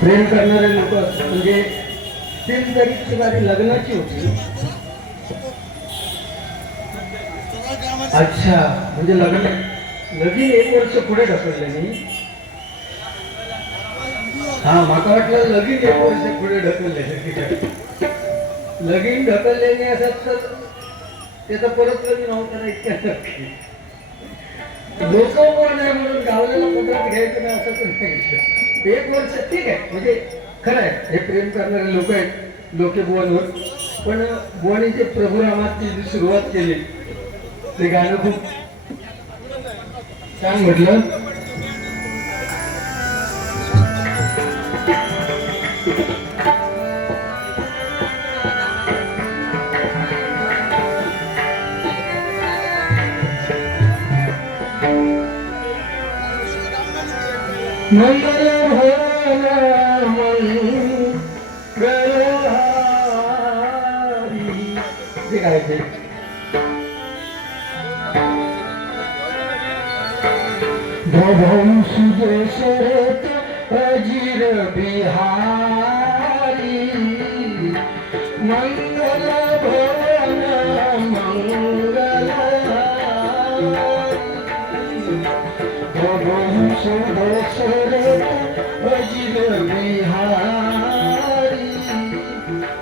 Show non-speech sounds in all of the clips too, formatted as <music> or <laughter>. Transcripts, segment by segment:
प्रेम करणारे लोक म्हणजे तीन जरी गाडी लग्नाची होती. अच्छा म्हणजे लग्न लगीन एक वर्ष पुढे ढकलले मी. हा माका वाटलं लगीन एक वर्ष पुढे ढकलले. लगीन ढकललेले असत तर त्याचं परत लगीन होतं इतक्या लोक पण नाही म्हणून गावलेला पत्रात घ्यायचं नाही असं पण नाही. एक वर्ष ठीक आहे. म्हणजे खरं आहे. हे प्रेम करणारे लोक आहेत. लोके बुवांवर. पण बुवानीचे जे रामाची जी सुरुवात केली ते गाणं खूप छान म्हटलं. मंगल भवन मंगल हारी ते काय ते भवम सुदेशरथ अजीर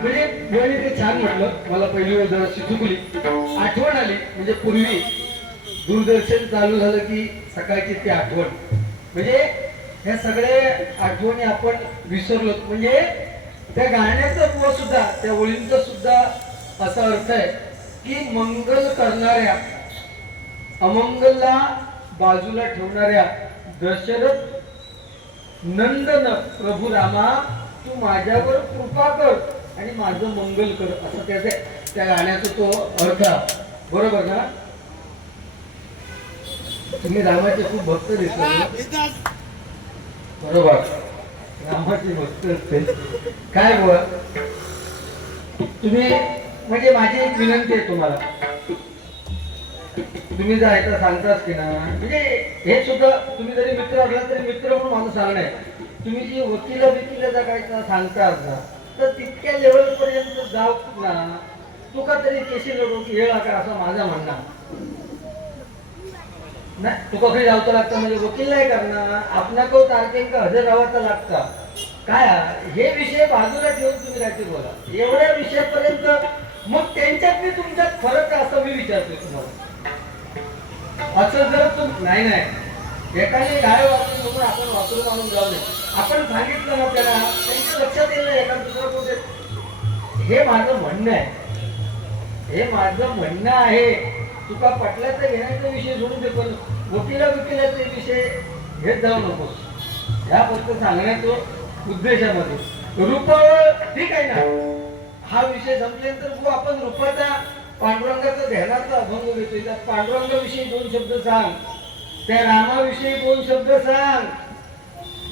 म्हणजे वेळी ते छान म्हटलं मला पहिली वेळ जराशी चुकली आठवण. आली म्हणजे पूर्वी दूरदर्शन चालू झालं की सकाळची ती आठवण म्हणजे ह्या सगळे आठवणी आपण विसरलो म्हणजे त्या गाण्याचं बुवा सुद्धा त्या ओळींचा सुद्धा असा अर्थ आहे की मंगल करणाऱ्या अमंगलला बाजूला ठेवणाऱ्या दशरथ नंदन प्रभू रामा तू माझ्यावर कृपा कर आणि माझं मंगल कर असं त्याचे त्या गाण्याचा तो अर्थ बरोबर ना? तुम्ही रामाचे खूप भक्त दिसले बरोबर. रामाचे भक्त असते. काय बुवा? तुम्ही म्हणजे माझी एक विनंती आहे तुम्हाला. तुम्ही जर ऐकता सांगताच की ना. म्हणजे हे सुद्धा तुम्ही जरी मित्र असला तरी मित्र म्हणून माझं सांगणं. आहे तुम्ही जी वकील बिकील जर काय ना सांगताच तर तितक्या लेवल पर्यंत जाऊ ना तुका तरी केशी लढू की हे का असं माझं म्हणणं. नाही तुका खरी जावचं लागतं? म्हणजे वकील नाही करणार. आपणा को तारखेंक हजर राहावं लागतं. काय? हे विषय बाजूला ठेवून तुम्ही राहते बोला. एवढ्या विषयापर्यंत मग त्यांच्यात मी तुमच्यात फरक असं मी विचारतोय तुम्हाला. असं जर तू नाही नाही. एखादी गाय वापरून तुम्ही आपण वापरून आणून जाऊ नये. आपण सांगितलं ना त्याला त्यांच्या लक्षात येईल एखादं दुसरं कोणते. हे माझं म्हणणं आहे. हे माझं म्हणणं आहे. तुका पटल्याचा घेण्याचा विषय सोडून दे पण वकिला वकिलाचे विषय घेत जाऊ नको ह्या फक्त सांगण्याचं उद्देशामध्ये. रूप ठीक आहे ना? हा विषय संपल्यानंतर आपण रूपाचा पांडुरंगाचा ध्यानाचा अभंग घेतोय. त्या पांडुरंगाविषयी दोन शब्द सांग. त्या रामाविषयी दोन शब्द सांग.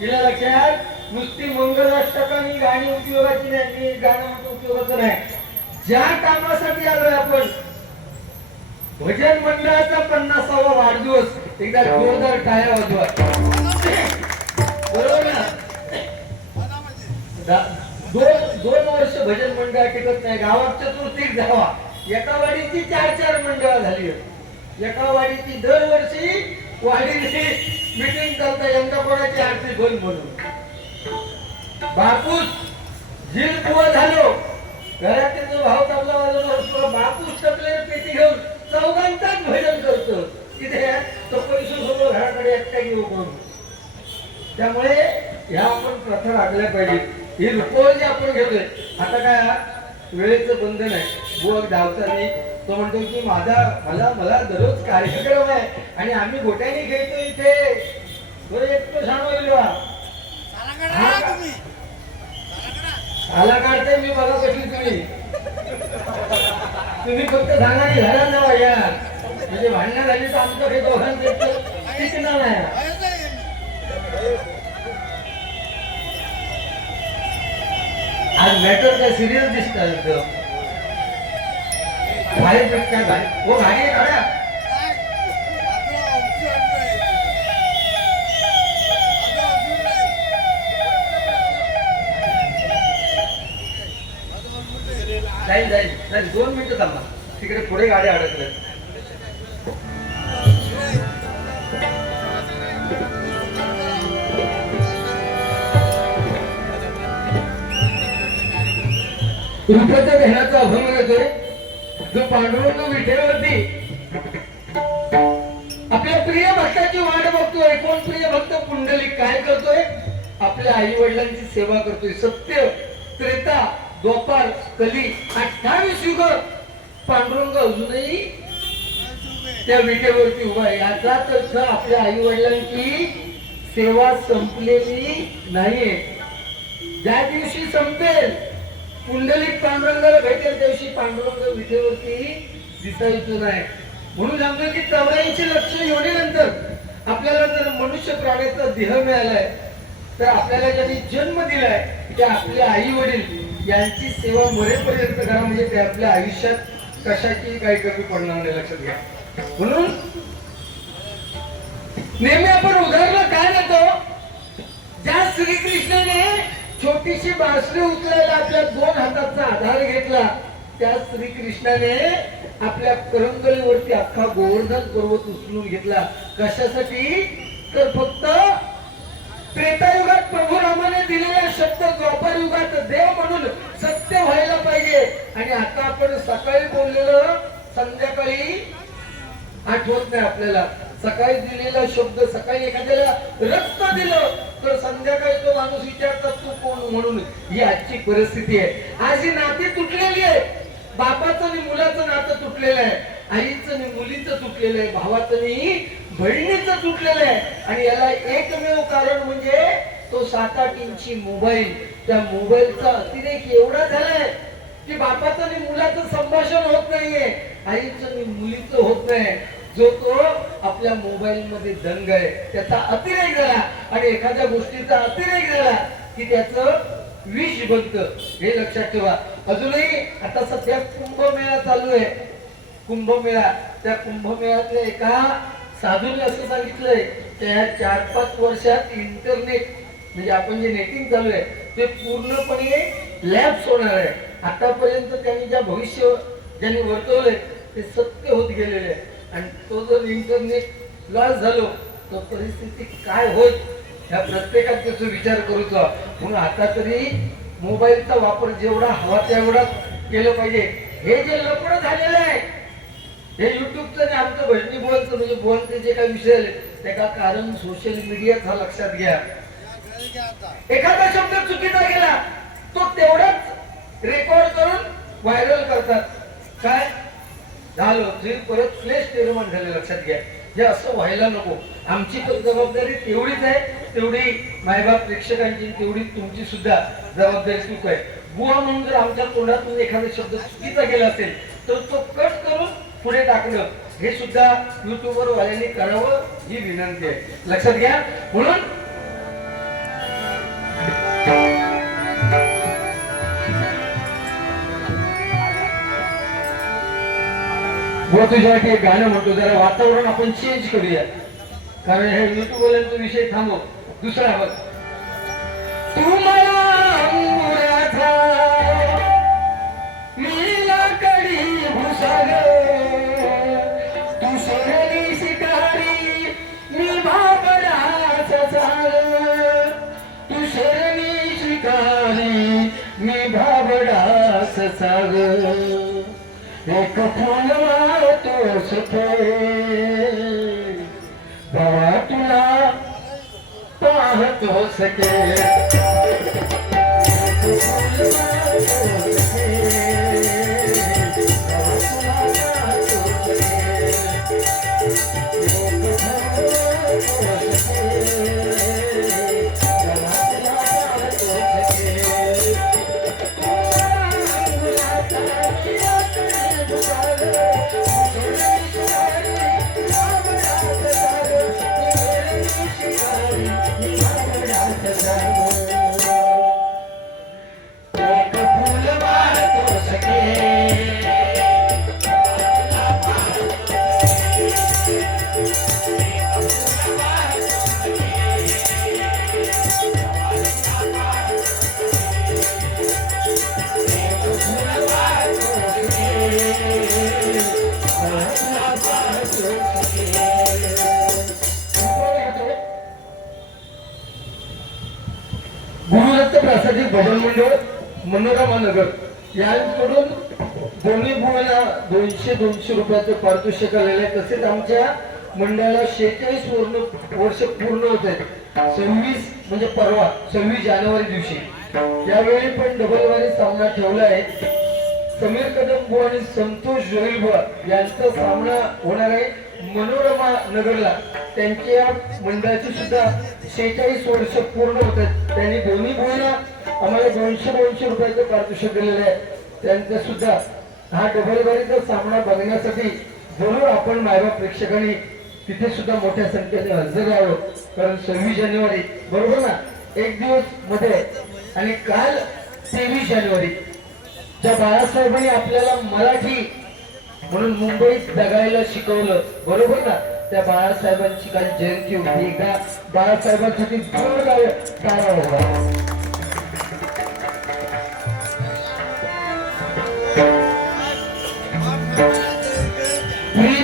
गेल्या लक्षात? नुसती मंगलाष्टकानी गाणी उपयोगाची नाही. गाणं म्हणतो उपयोगाचं नाही. ज्या कामासाठी आलोय आपण भजन मंडळाचा पन्नासावा वाढदिवस. एकदा जोरदार टाळ्या वाजवा. बरोबर ना? दोन दोन वर्ष भजन मंडळ टिकत नाही. गावात चतुर्थीक जावा. एका वाडीची चार चार मंडळ झाली एका वाडीची दरवर्षी वाडीची मिटिंग चालतं यंदा कोणाची आरती बंद म्हणून बापूस झील कुवा झालो. घरातील जो भाव चालला वाजवला बापूस टकले पेटी घेऊन चौघांचाच भजन करतो. तिथे तो परिसर सोबत घराकडे एकटा घेऊ कोण? त्यामुळे ह्या आपण प्रथा राखल्या पाहिजे. ही रुपवल जी आपण घेतोय. आता काय वेळेचं बंधन आहे. बुवा धावताना तो म्हणतो की माझा मला मला दररोज कार्यक्रम आहे आणि आम्ही गोट्याने खेळतो इथे. बरं एकटं सांगू आला काढते मी कशी तुम्ही. तुम्ही फक्त सांगा की घरात जावा या म्हणजे भांडणं झाली तर आमचं काही दोघांचं टिकणार नाही. आज मॅटर काय सिरियस दिसतात? बाहेर हो जाईल जाईल दोन तिकडे पुढे गाड्या अडकल्या रुपयाच्या घेण्याचा अभंग जो पांडुरंग विठेवरती आपल्या प्रिय भक्ताची वाट बघतोय. कोण प्रिय भक्त? पुंडलिक काय करतोय? आपल्या आई वडिलांची सेवा करतोय. सत्य त्रेता द्वापार कली अठ्ठावीस युग. पांडुरंग अजूनही त्या विटेवरती उभा आहे. याचाच अर्थ आपल्या आई वडिलांची सेवा संपलेली नाहीये. ज्या दिवशी संपेल पुंडलिक पांडुरंगाला भेटेल त्या दिवशी पांडुरंग विजेवरती दिसायचं नाही. म्हणून सांगतो की चौऱ्याऐंशी लक्ष योनीनंतर आपल्याला जर मनुष्य प्राण्याचा देह मिळालाय तर आपल्याला ज्यांनी जन्म दिलाय ते आपले आई वडील यांची सेवा मरेपर्यंत करा. म्हणजे ते आपल्या आयुष्यात कशाची काही कमी पडणार नाही लक्षात घ्या. म्हणून नेहमी आपण उदाहरण काय देतो? ज्या श्रीकृष्णाने छोटीशी बासरी उचलायला आपल्या दोन हाताचा आधार घेतला. त्या श्रीकृष्णाने आपल्या करंगळीवरती अख्खा गोवर्धन पर्वत उचलून घेतला. कशासाठी? तर फक्त त्रेतायुगात प्रभू रामाने दिलेला शब्द द्वापर युगात देव म्हणून सत्य व्हायला पाहिजे. आणि आता आपण सकाळी बोललेलं संध्याकाळी आठवत नाही आपल्याला. सकाळी दिलेला शब्द सकाळी एखाद्याला रक्त दिलं तर संध्याकाळी तो माणूस विचारतात तू कोण? म्हणून ही आजची परिस्थिती आहे. आज ही नाती तुटलेली आहे बापाचं आणि मुलाचं नातं तुटलेलं आहे. आईचं आणि मुलीचं तुटलेलं आहे. भावाचं आणि बहिणीचं तुटलेलं आहे. आणि याला एकमेव कारण म्हणजे तो सात आठ इंची मोबाईल. त्या मोबाईलचा अतिरेक एवढा झालाय की बापाचं आणि मुलाचं संभाषण होत नाहीये. आईचं आणि मुलीचं होत नाही. जो तो आपल्या मोबाईल मध्ये दंग आहे त्याचा अतिरेक झाला. आणि एखाद्या गोष्टीचा अतिरेक झाला की त्याचं विष बनत. हे लक्षात ठेवा. अजूनही आता सध्या कुंभमेळा चालू आहे. कुंभमेळा. त्या कुंभमेळ्यातल्या एका साधूने असं सांगितलंय त्या चार पाच वर्षात इंटरनेट म्हणजे आपण जे नेटिंग चालू आहे ते पूर्णपणे लॅब्स होणार आहे. आतापर्यंत त्यांनी ज्या भविष्य ज्यांनी वर्तवलंय ते सत्य होत गेलेले आहे. आणि तो जर इंटरनेट लॉस झालो तर परिस्थिती काय होईल? ह्या प्रत्येकात त्याचा विचार करूचा म्हणून आता तरी मोबाईलचा वापर जेवढा हवा तेवढा केलं पाहिजे. हे जे लपड झालेलं आहे हे युट्यूबचं आणि आमचं भजनी बोलचं म्हणजे बोलचे जे काही विषय आले त्याचा कारण सोशल मीडियाच हा लक्षात घ्या. एखादा शब्द चुकीचा गेला तो तेवढाच रेकॉर्ड करून व्हायरल करतात. काय? झालं तरी परत फ्लेश निर्माण झाले लक्षात घ्या. हे असं व्हायला नको. आमची पण जबाबदारी तेवढीच आहे तेवढी मायबाप प्रेक्षकांची तेवढी तुमची सुद्धा जबाबदारी चूक आहे. बुवा म्हणून जर आमच्या तोंडातून एखादा शब्द चुकीचा गेला असेल तर तो कट करून पुढे टाकणं हे सुद्धा युट्यूबवर वाल्यांनी करावं ही विनंती आहे. लक्षात घ्या. म्हणून बुवा तुझ्यासाठी एक गाणं म्हणतो जरा वातावरण आपण चेंज करूया. कारण हे युट्यूब वाल्यांचा विषय थांबव. दुसरा बघ तू मला मी भाबडाचा झाड. मी साग एक फुलवा توهان ڪڪي भजन मंडळ मनोरमा नगर यांकडून दोन्ही भुवना दोनशे दोनशे रुपयाचं पारितोषिक आलेलं आहे. तसेच आमच्या मंडळाला शेहेचाळीस पूर्ण वर्ष पूर्ण होत आहेत. सव्वीस म्हणजे परवा सव्वीस जानेवारी दिवशी. यावेळी पण डबल वारी सामना ठेवला आहे. समीर कदम बुवा आणि संतोष जोईल बुवा यांचा सामना होणार आहे. मनोरमा नगरला त्यांच्या मंडळाची सुद्धा शेहेचाळीस वर्ष पूर्ण होत आहेत. त्यांनी दोन्ही बुवांना आम्हाला दोनशे दोनशे रुपयाचं पारितोषिक दिलेलं आहे. त्यांचा सुद्धा हा डबलबारीचा सामना बघण्यासाठी जरूर आपण मायबाप प्रेक्षकांनी तिथे सुद्धा मोठ्या संख्येने हजर राहावं. कारण सव्वीस जानेवारी बरोबर ना? एक दिवसमध्ये आणि काल तेवीस जानेवारी. ज्या बाळासाहेबांनी आपल्याला मराठी म्हणून मुंबईत जगायला शिकवलं. बरोबर ना त्या बाळासाहेबांची काल जयंती होती. एकदा बाळासाहेबांसाठी टाळा होता <laughs>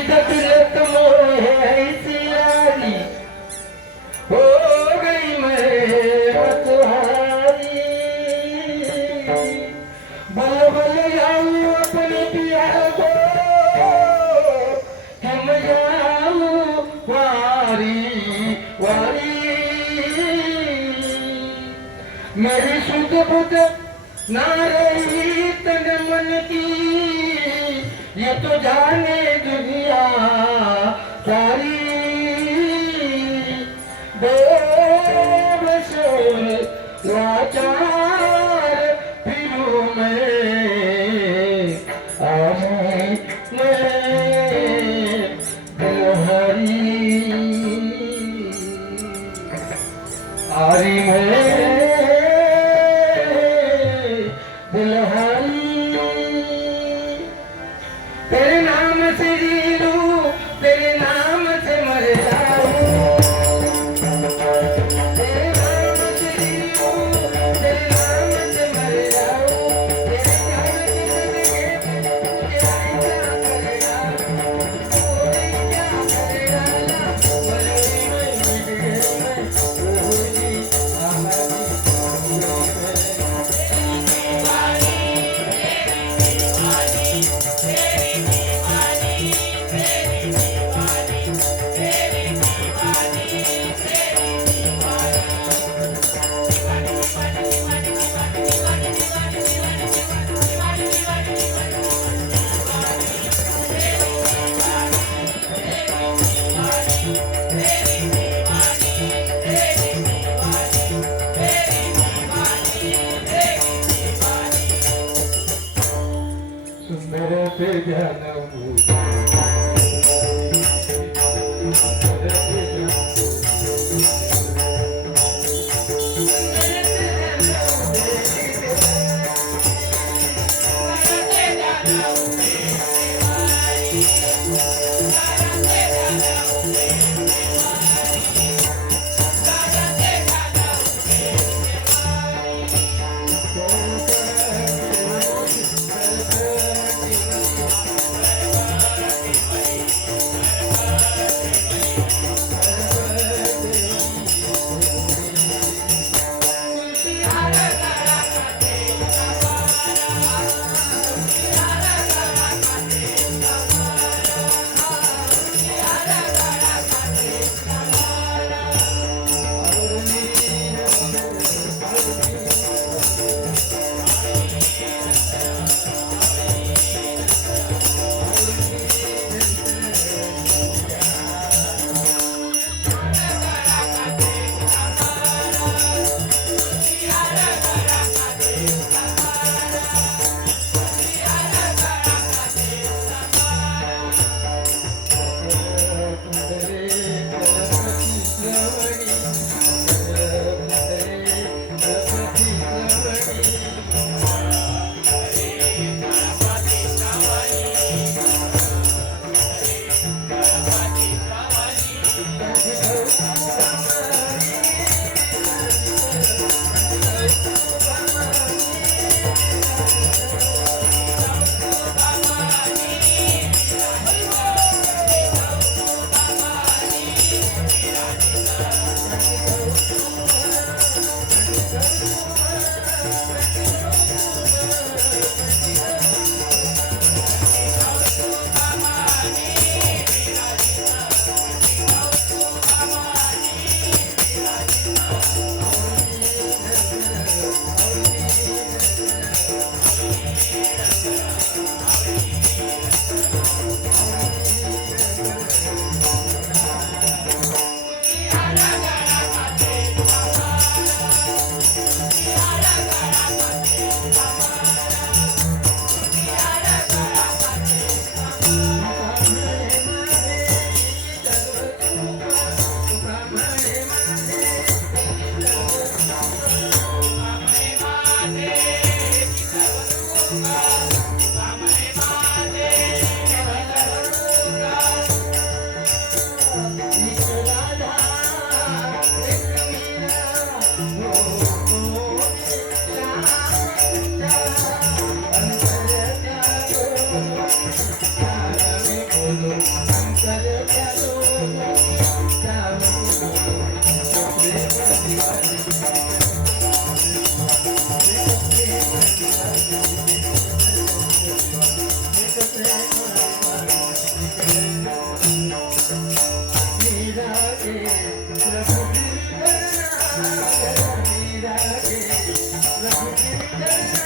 love.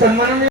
semana.